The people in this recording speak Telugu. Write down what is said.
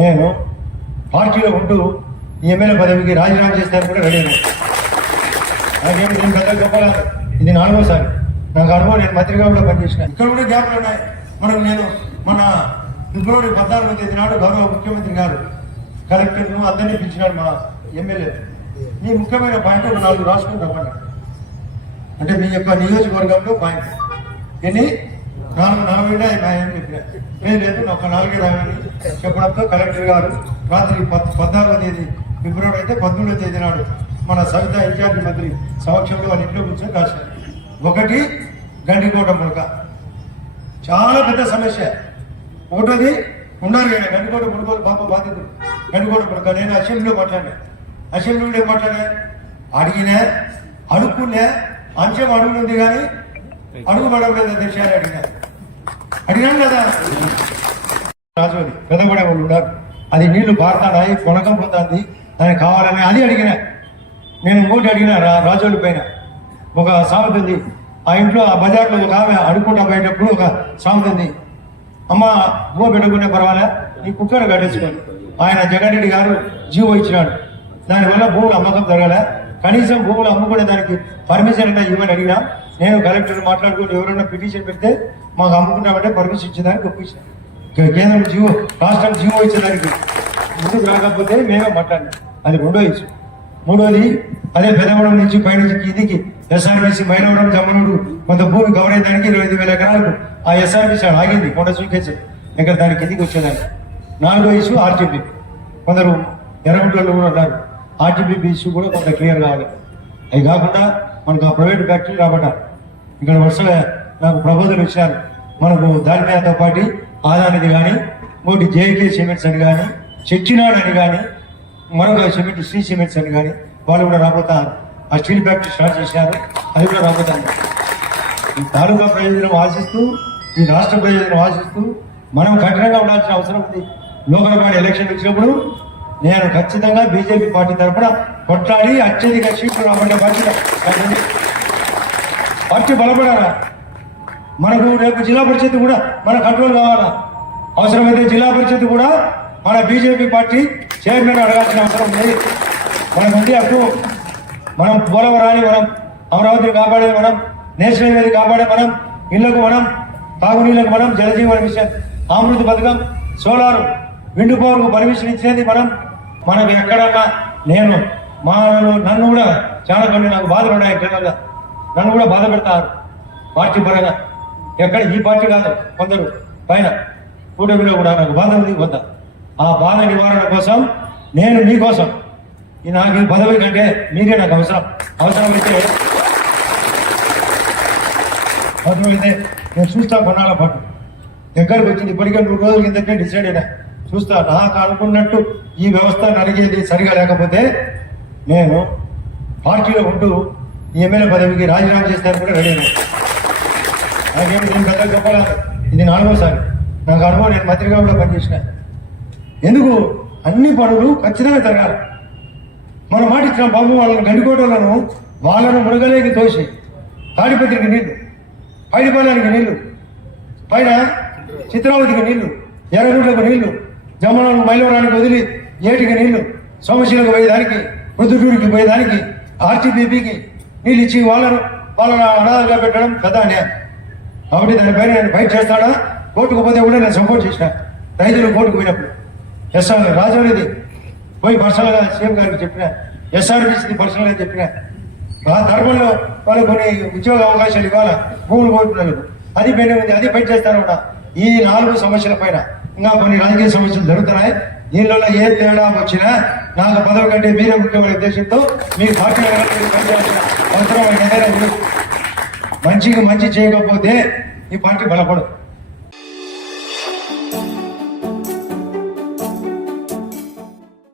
నేను పార్టీలో ఉంటూ ఈ ఎమ్మెల్యే పదవికి రాజీనామా చేస్తాను కూడా రెడీ అయినా. నాకేమి నేను పెద్దగా చెప్పాలి, ఇది 4వసారి నాకు అనుభవం. నేను మంత్రిగా కూడా పనిచేసిన. ఇక్కడ కూడా గ్యాప్లు ఉన్నాయి. నేను మన ఫిబ్రవరి 14వ తేదీ నాడు గౌరవ ముఖ్యమంత్రి గారు కలెక్టర్ను అందరినీ పిలిచినాడు మా ఎమ్మెల్యే. మీ ముఖ్యమైన పాయింట్ ఒక 4 రాసుకుని రమ్మన్నాడు. అంటే మీ యొక్క నియోజకవర్గంలో పాయింట్ ఎన్ని 40 చెప్పిన లేదు ఒక 4 రాయని చెప్పడంతో కలెక్టర్ గారు రాత్రి 14వ తేదీ ఫిబ్రవరి అయితే 13వ తేదీ నాడు మన సవిత ఇన్ఛార్జి మంత్రి సమక్షంలో వాళ్ళ ఇంట్లో కూర్చొని రాశారు. 1 గండికోట ముడక చాలా పెద్ద సమస్య. 1వది ఉన్నారు కదా గండికోట ముడకలు పాప బాధితులు. గండికోట ముడక నేను అసెంబ్లీలో అసెంబ్లీలో ఏం అడిగినా అడుక్కునే అంశం అడుగుతుంది కానీ అడుగు పడలేదు దేశాన్ని అడిగాను కదా. రాజోని పెద్దపడే వాళ్ళు ఉన్నారు. అది నీళ్లు పారుతాడాయి కొనకం పోతుంది దానికి కావాలని అది అడిగినా. నేను ఇంకోటి అడిగినా రాజోని పైన ఒక సామెత ఉంది. ఆ ఇంట్లో ఆ బజార్లో ఒక ఆమె అడుక్కుంటా పోయేటప్పుడు ఒక సామెత ఉంది. అమ్మ గో పెట్టుకునే పర్వాలే నీ కుక్కను కట్టేసుకోండి. ఆయన జగన్ రెడ్డి గారు జీవో ఇచ్చినాడు. దానివల్ల భూములు అమ్మకం జరగాల. కనీసం భూములు అమ్ముకునే దానికి పర్మిషన్ అంటే ఇవ్వని అడిగినా. నేను కలెక్టర్ మాట్లాడుకుంటూ ఎవరైనా పిటిషన్ పెడితే మాకు అమ్ముకుంటామంటే పర్మిషన్ ఇచ్చేదానికి ఒప్పించాను. కేంద్రం జీవో రాష్ట్రం జీవో ఇచ్చేదానికి ముందుకు రాకపోతే మేమే మాట్లాడినాం. అది 2వ ఇష్యూ. 3వది అదే పెదవడం నుంచి పైనుంచి కిందికి ఎస్ఆర్బీసీ మైలవరం జమ్మనుడు కొంత భూమి కవర్ అయ్యేదానికి 25,000 ఎకరాలకు ఆ ఎస్ఆర్బీసీ ఆగింది. కొండ స్వీకరించారు ఇక్కడ దాని కిందికి వచ్చేదానికి. 4వ ఇష్యూ ఆర్టీపీ. కొందరు ఎర్రగుంటలో కూడా ఉన్నారు. ఆర్టీపీ ఇష్యూ కూడా కొంత క్లియర్ కావాలి. అవి కాకుండా మనకు ఆ ప్రైవేట్ ఫ్యాక్టరీ రాబట్టాలి. ఇక్కడ వరుసగా నాకు ప్రపోజల్ ఇచ్చారు. మనకు దానితో పాటు ఆదానిది కానీ ఇంకోటి జేకే సిమెంట్స్ అని కానీ చెచ్చినాడు అని కానీ మరొక సిమెంట్ శ్రీ సిమెంట్స్ అని కానీ వాళ్ళు కూడా రాబోతారు. ఆ స్టీల్ ఫ్యాక్టరీ స్టార్ట్ చేశారు. అది కూడా రాబోతాను. ఈ తాలూకా ప్రయోజనం ఆశిస్తూ ఈ రాష్ట్ర ప్రయోజనం ఆశిస్తూ మనం కఠినంగా ఉండాల్సిన అవసరం ఉంది. లోకల్ బాడీ ఎలక్షన్ వచ్చినప్పుడు నేను ఖచ్చితంగా బీజేపీ పార్టీ తరఫున కొట్లాడి అత్యధిక సీట్లు రాబట్టే పార్టీ బలపడాలా. మనకు రేపు జిల్లా పరిషత్ కూడా మన కంట్రోల్ కావాలా. అవసరమైతే జిల్లా పరిషత్ కూడా మన బీజేపీ పార్టీ చైర్మన్ అడగాల్సిన అవసరం లేదు. మనకు ఉంది హక్కు. మనం పోలవరాన్ని మనం అమరావతిని కాపాడే మనం నేషనల్ హైవేని కాపాడే మనం ఇళ్లకు మనం తాగునీళ్లకు మనం జలజీవన మిషన్ అమృత పథకం సోలార్ విండ్ పవర్కు పర్మిషన్ ఇచ్చేది మనం ఎక్కడన్నా నేను నన్ను కూడా చాలా కొన్ని నాకు బాధలు ఉన్నాయి. జనరల్గా నన్ను కూడా బాధ పెడతారు పార్టీ పరంగా. ఎక్కడ ఈ పార్టీ కాదు కొందరు పైన కూటమిలో కూడా నాకు బాధ ఉంది. వద్ద ఆ బాధ నివారణ కోసం నేను మీకోసం నాకు ఈ పదవి కంటే మీరే నాకు అవసరమైతే నేను చూస్తా. కొన్నాళ్ళ పాటు దగ్గరకు వచ్చింది. ఇప్పటికే 3 రోజుల కిందటే డిసైడ్ అయినా చూస్తా. నాకు అనుకున్నట్టు ఈ వ్యవస్థ నడిగేది సరిగా లేకపోతే నేను పార్టీలో ఉంటూ ఈ ఎమ్మెల్యే పదవికి రాజీనామా చేస్తాను కూడా రెడీ అయినా. నాకేమి నేను పెద్దగా చెప్పాలి, ఇది 4వసారి నాకు అనుభవం. నేను మంత్రిగా కూడా పనిచేసిన. ఎందుకు అన్ని పనులు ఖచ్చితంగా జరగాలి. మనం మాట ఇచ్చిన బాబు వాళ్ళను మునగలేకి తోసి తాడిపత్రికి నీళ్లు, పైడిపాలెనికి నీళ్లు, పైన చిత్రావతికి నీళ్లు, ఎర్రగుంటకు నీళ్లు, జమ్మలను మైలవరానికి వదిలి ఏటికి నీళ్లు, సోమశీలకు పోయేదానికి, ప్రొద్దుటూరికి పోయేదానికి, ఆర్టీపీపీకి నీళ్ళు ఇచ్చి వాళ్ళ అనాథంగా పెట్టడం కదా అన్యాయం. కాబట్టి దానిపైన నేను ఫైట్ చేస్తాడా. కోర్టుకు పోతే కూడా నేను సపోర్ట్ చేసిన. రైతులు కోర్టుకు పోయినప్పుడు ఎస్ఆర్ రాజానిది పోయి పర్సనల్గా సీఎం గారికి చెప్పిన, ఎస్ఆర్బీసీది పర్సనల్గా చెప్పిన. ఆ ధర్మంలో వాళ్ళు కొన్ని ఉద్యోగ అవకాశాలు ఇవ్వాలా భూములు కోరుకున్నారు. అది పెండింగ్ ఉంది. అది ఫైట్ చేస్తాను కూడా. ఈ 4 సమస్యల పైన ఇంకా కొన్ని రాజకీయ సమస్యలు జరుగుతున్నాయి. దీనిలో ఏ తేడా వచ్చినా నాకు పదవి కంటే మీరే ముఖ్యమైన ఉద్దేశంతో మీ పార్టీ అవసరమైన మంచికి మంచి చేయకపోతే ఈ పార్టీ బలపడదు.